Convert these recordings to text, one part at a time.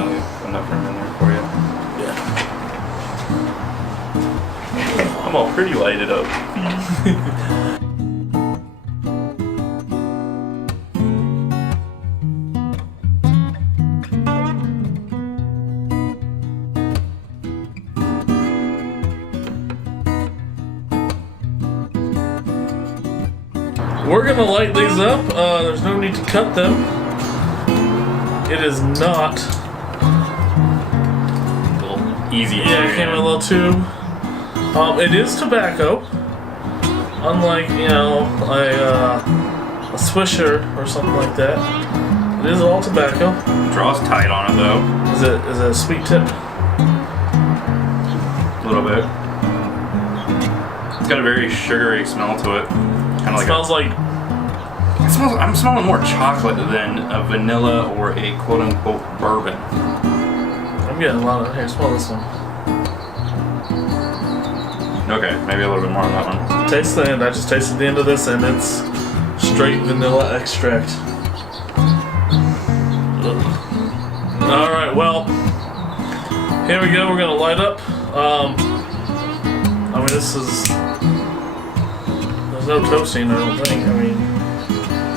I'll leave enough room in there for you. Yeah. I'm all pretty lighted up. We're gonna light these up. There's no need to cut them. It is not. A little easy. Yeah, it came in a little tube. It is tobacco. Unlike, you know, a Swisher or something like that. It is all tobacco. Draw's tight on it though. Is it a sweet tip? A little bit. It's got a very sugary smell to it. Kind of like Smells like. I'm smelling more chocolate than a vanilla or a quote-unquote bourbon. I'm getting a lot of. Here, smell this one. Okay, maybe a little bit more on that one. Taste the end. I just tasted the end of this, and it's straight vanilla extract. All right, well, here we go. We're gonna light up. I mean, this is. There's no toasting, I don't think. I mean,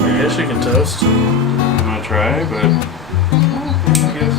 I guess you can toast. I'm gonna try, but I guess.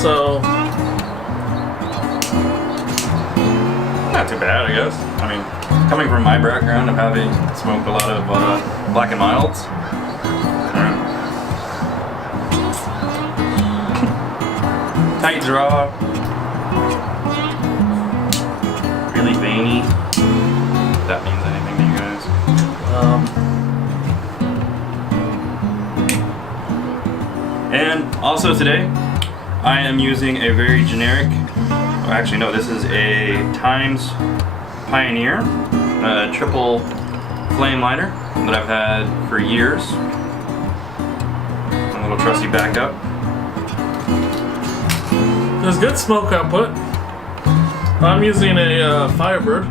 So, Not too bad, I guess. I mean, coming from my background of having smoked a lot of black and milds. Tight draw. Really veiny. If that means anything to you guys. And also today, I am using a very generic. Actually, no, this is a Times Pioneer triple flame lighter that I've had for years. A little trusty backup. there's good smoke output. I'm using a Firebird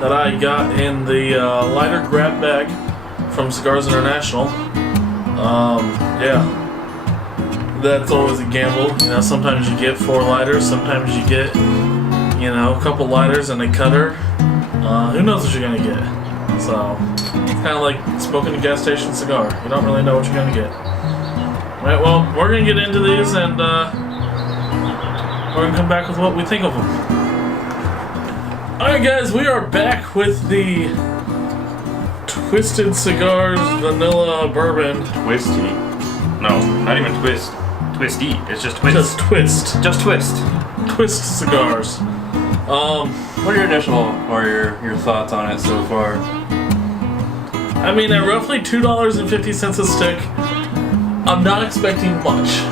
that I got in the lighter grab bag from Cigars International. Yeah. That's always a gamble. You know, sometimes you get 4 lighters, sometimes you get, you know, a couple lighters and a cutter. Who knows what you're gonna get? So, it's kind of like smoking a gas station cigar. You don't really know what you're gonna get. Alright, well, we're gonna get into these and we're gonna come back with what we think of them. Alright guys, we are back with the Twisted Cigars Vanilla Bourbon. Twisty. No, not even twist. Twisty. It's just twist. Just Twyst. Just twist. Twyst cigars. What are your initial or your thoughts on it so far? I mean, at roughly $2.50 a stick, I'm not expecting much.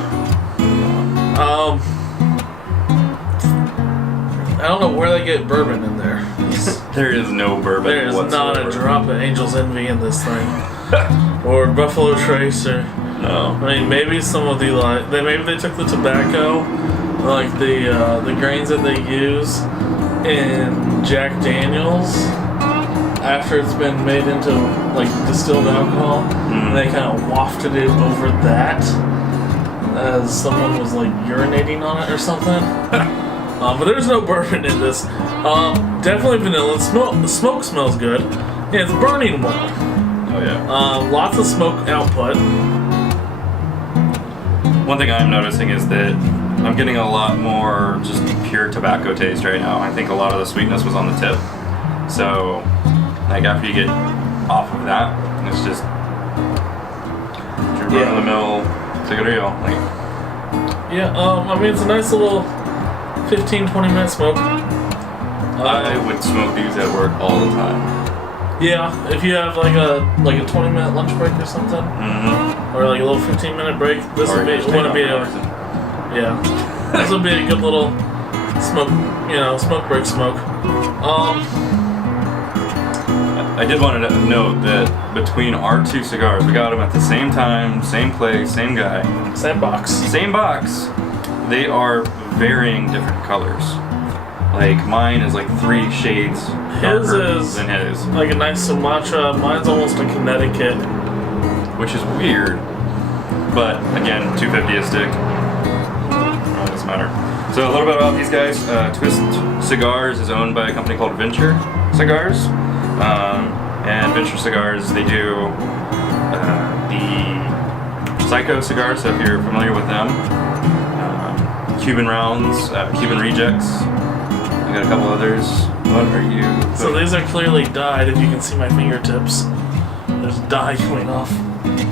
I don't know where they get bourbon in there. There is no bourbon. There is not a drop of Angel's Envy in this thing, or Buffalo Trace, or no. I mean, maybe some of the maybe they took the tobacco, like the grains that they use in Jack Daniels after it's been made into like distilled alcohol. And they kind of wafted it over that as someone was like urinating on it or something. But there's no bourbon in this. Definitely vanilla. The smoke smells good. Yeah, it's burning well. Oh yeah. Lots of smoke output. One thing I'm noticing is that I'm getting a lot more just pure tobacco taste right now. I think a lot of the sweetness was on the tip. So, like after you get off of that, it's just your run-of-the-mill cigarillo. Like, yeah, I mean it's a nice little 15-20 minute smoke. I would smoke these at work all the time. Yeah, if you have like a 20-minute lunch break or something, or like a little 15-minute break, this would be this would be a good little smoke, smoke break smoke. I did want to note that between our two cigars, we got them at the same time, same place, same guy. Same box. Same box. They are varying different colors. Like mine is like 3 shades His darker is than his, like a nice Sumatra. Mine's almost a Connecticut. which is weird. But again, $2.50 a stick. It doesn't matter. So a little bit about these guys. Twyst Cigars is owned by a company called Venture Cigars, and Venture Cigars, they do the Psycho cigar. So if you're familiar with them, Cuban Rounds, Cuban Rejects. I got a couple others. What are you? So these are clearly dyed. If you can see my fingertips, there's dye coming off.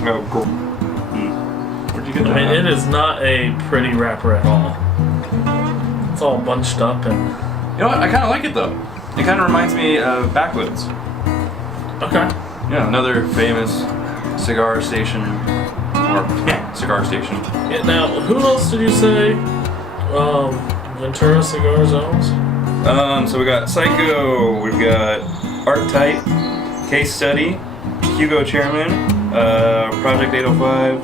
Oh, cool. Where'd you get that? I mean, it is not a pretty wrapper at all. It's all bunched up and. You know what? I kind of like it though. It kind of reminds me of Backwoods. Okay. Yeah, another famous cigar station, or cigar station. Yeah, now, who else did you say Ventura Cigars owns? So we got Psycho, we've got Archetype, Case Study, Hugo Chairman, Project 805,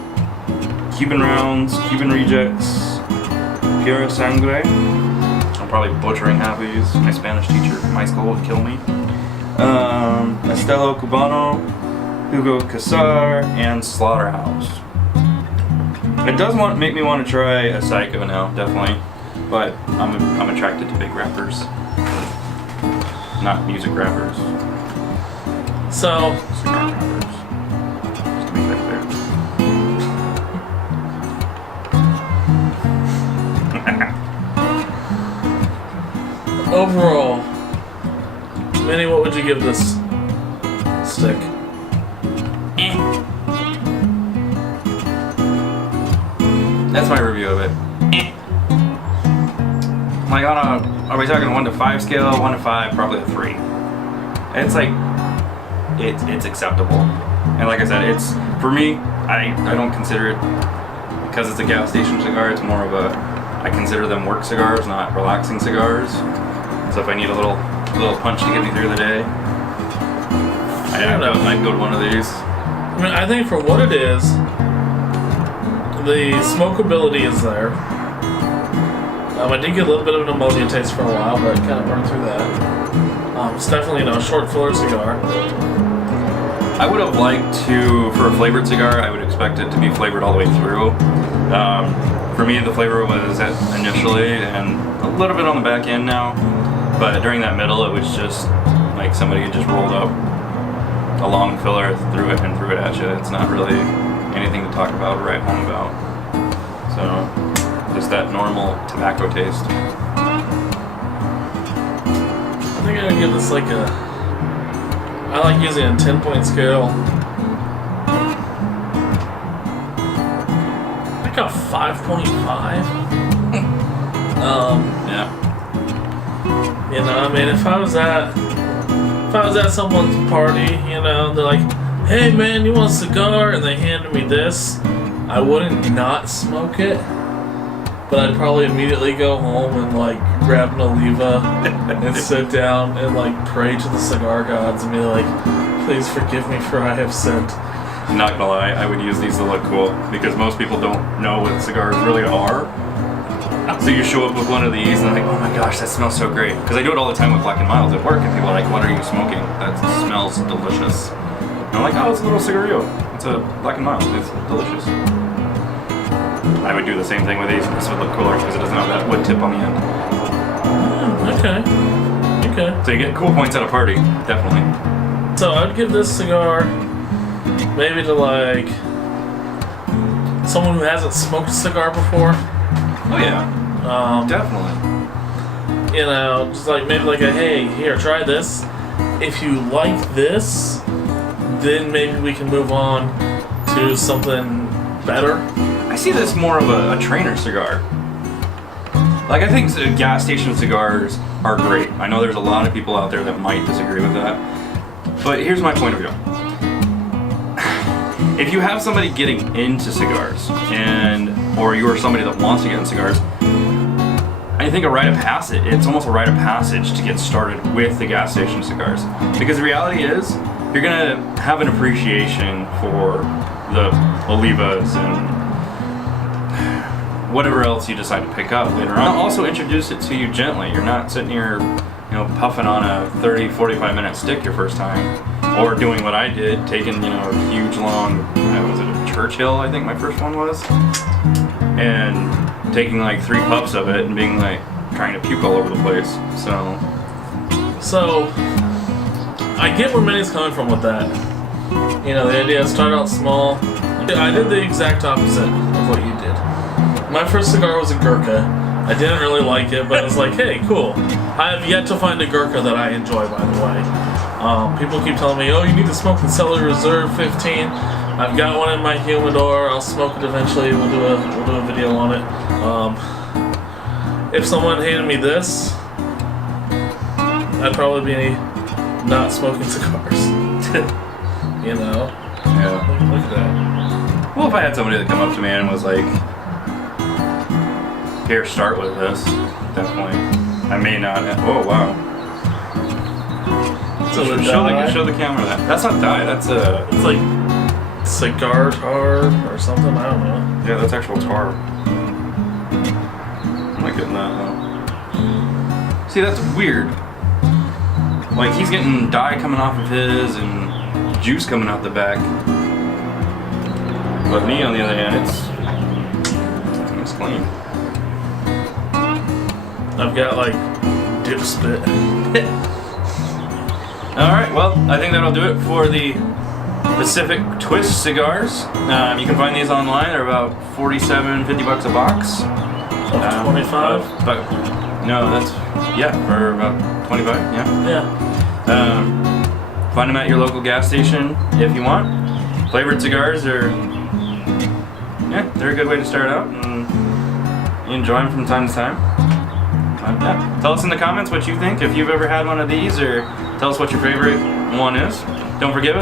Cuban Rounds, Cuban Rejects, Pura Sangre. I'm probably butchering half of these. My Spanish teacher from high school would kill me. Estelo Cubano, Hugo Casar, and Slaughterhouse. It does make me want to try a Psycho now, definitely. But I'm attracted to big rappers, not music rappers. So, Cigar rappers. Just to make that clear. overall, Manny, what would you give this stick? That's my review of it. Like on a, are we talking 1 to 5 scale? 1 to 5, probably a 3. It's like, it's acceptable. And like I said, it's, for me, I don't consider it, because it's a gas station cigar, it's more of a, I consider them work cigars, not relaxing cigars. So if I need a little punch to get me through the day, I'd go to one of these. I mean, I think for what it is, the smokability is there. I did get a little bit of an ammonia taste for a while, but kind of burned through that. It's definitely a short filler cigar. I would have liked to, for a flavored cigar, I would expect it to be flavored all the way through. For me, the flavor was initially and a little bit on the back end now, but during that middle, it was just like somebody had just rolled up a long filler, threw it at you. It's not really anything to talk about or write home about. So, just that normal tobacco taste. I think I'm gonna give this like a. I like using a 10-point scale. Like a 5.5. Yeah. You know, I mean, if I was at someone's party, you know, they're like, "Hey man, you want a cigar?" and they handed me this, I wouldn't not smoke it. But I'd probably immediately go home and like grab an Oliva and sit down and like pray to the cigar gods and be like, "Please forgive me for I have sinned." Not gonna lie, I would use these to look cool because most people don't know what cigars really are. So you show up with one of these and they're like, "Oh my gosh, that smells so great." Because I do it all the time with Black and Milds at work, and people are like, "What are you smoking? That smells delicious." And I'm like, "Oh, it's a little cigarillo. It's a Black and Mild. It's delicious." I would do the same thing with these. This would look cooler because it doesn't have that wood tip on the end. Okay. So you get cool points at a party, definitely. So I'd give this cigar maybe to like someone who hasn't smoked a cigar before. Oh yeah, definitely. You know, just like maybe like a, "Hey, here, try this. If you like this, then maybe we can move on to something better." I see this more of a trainer cigar. Like, I think gas station cigars are great. I know there's a lot of people out there that might disagree with that. But here's my point of view. If you have somebody getting into cigars, or you're somebody that wants to get into cigars, I think it's almost a rite of passage to get started with the gas station cigars. Because the reality is, you're gonna have an appreciation for the Olivas and whatever else you decide to pick up later on. I'll also introduce it to you gently. You're not sitting here, puffing on a 30, 45 minute stick your first time, or doing what I did, taking, a huge long, was it a Churchill, I think my first one was, and taking like 3 puffs of it and being like, trying to puke all over the place, so I get where Minnie's coming from with that. The idea of start out small. I did the exact opposite of what you did. My first cigar was a Gurkha. I didn't really like it, but I was like, hey, cool. I have yet to find a Gurkha that I enjoy, by the way. People keep telling me, oh, you need to smoke the Cellar Reserve 15. I've got one in my humidor. I'll smoke it eventually. We'll do a video on it. If someone handed me this, I'd probably be not smoking cigars. Yeah. Look at that. Well, if I had somebody that come up to me and was like, here, start with this, definitely. I may not have, oh, wow. So show the camera that. That's not dye, that's a... It's like cigar tar or something, I don't know. Yeah, that's actual tar. I'm not getting that, though. See, that's weird. Like, he's getting dye coming off of his and juice coming out the back. But me, on the other hand, it's clean. I've got like dip spit. Alright, well, I think that'll do it for the Pacific Twyst cigars. You can find these online. They're about $47, $50 a box. 25? But no, that's, for about 25, Yeah. Find them at your local gas station if you want. Flavored cigars are, they're a good way to start out, and you enjoy them from time to time. Tell us in the comments what you think, if you've ever had one of these, or tell us what your favorite one is. Don't forget,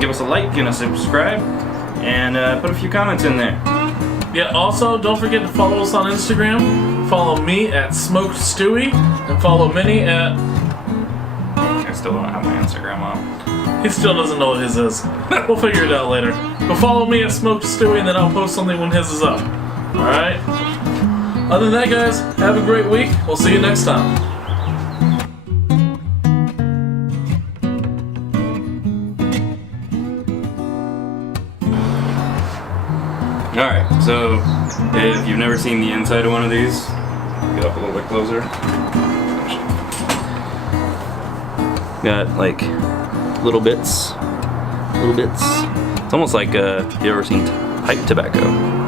give us a like and a subscribe, and put a few comments in there. Yeah, also, don't forget to follow us on Instagram. Follow me at Smoked Stewie, and follow Minnie at... I still don't have my Instagram on. He still doesn't know what his is. We'll figure it out later. But follow me at Smoked Stewie, and then I'll post something when his is up. Alright? Other than that, guys, have a great week. We'll see you next time. Alright, so if you've never seen the inside of one of these, get up a little bit closer. Got like little bits. It's almost like, you ever seen pipe tobacco?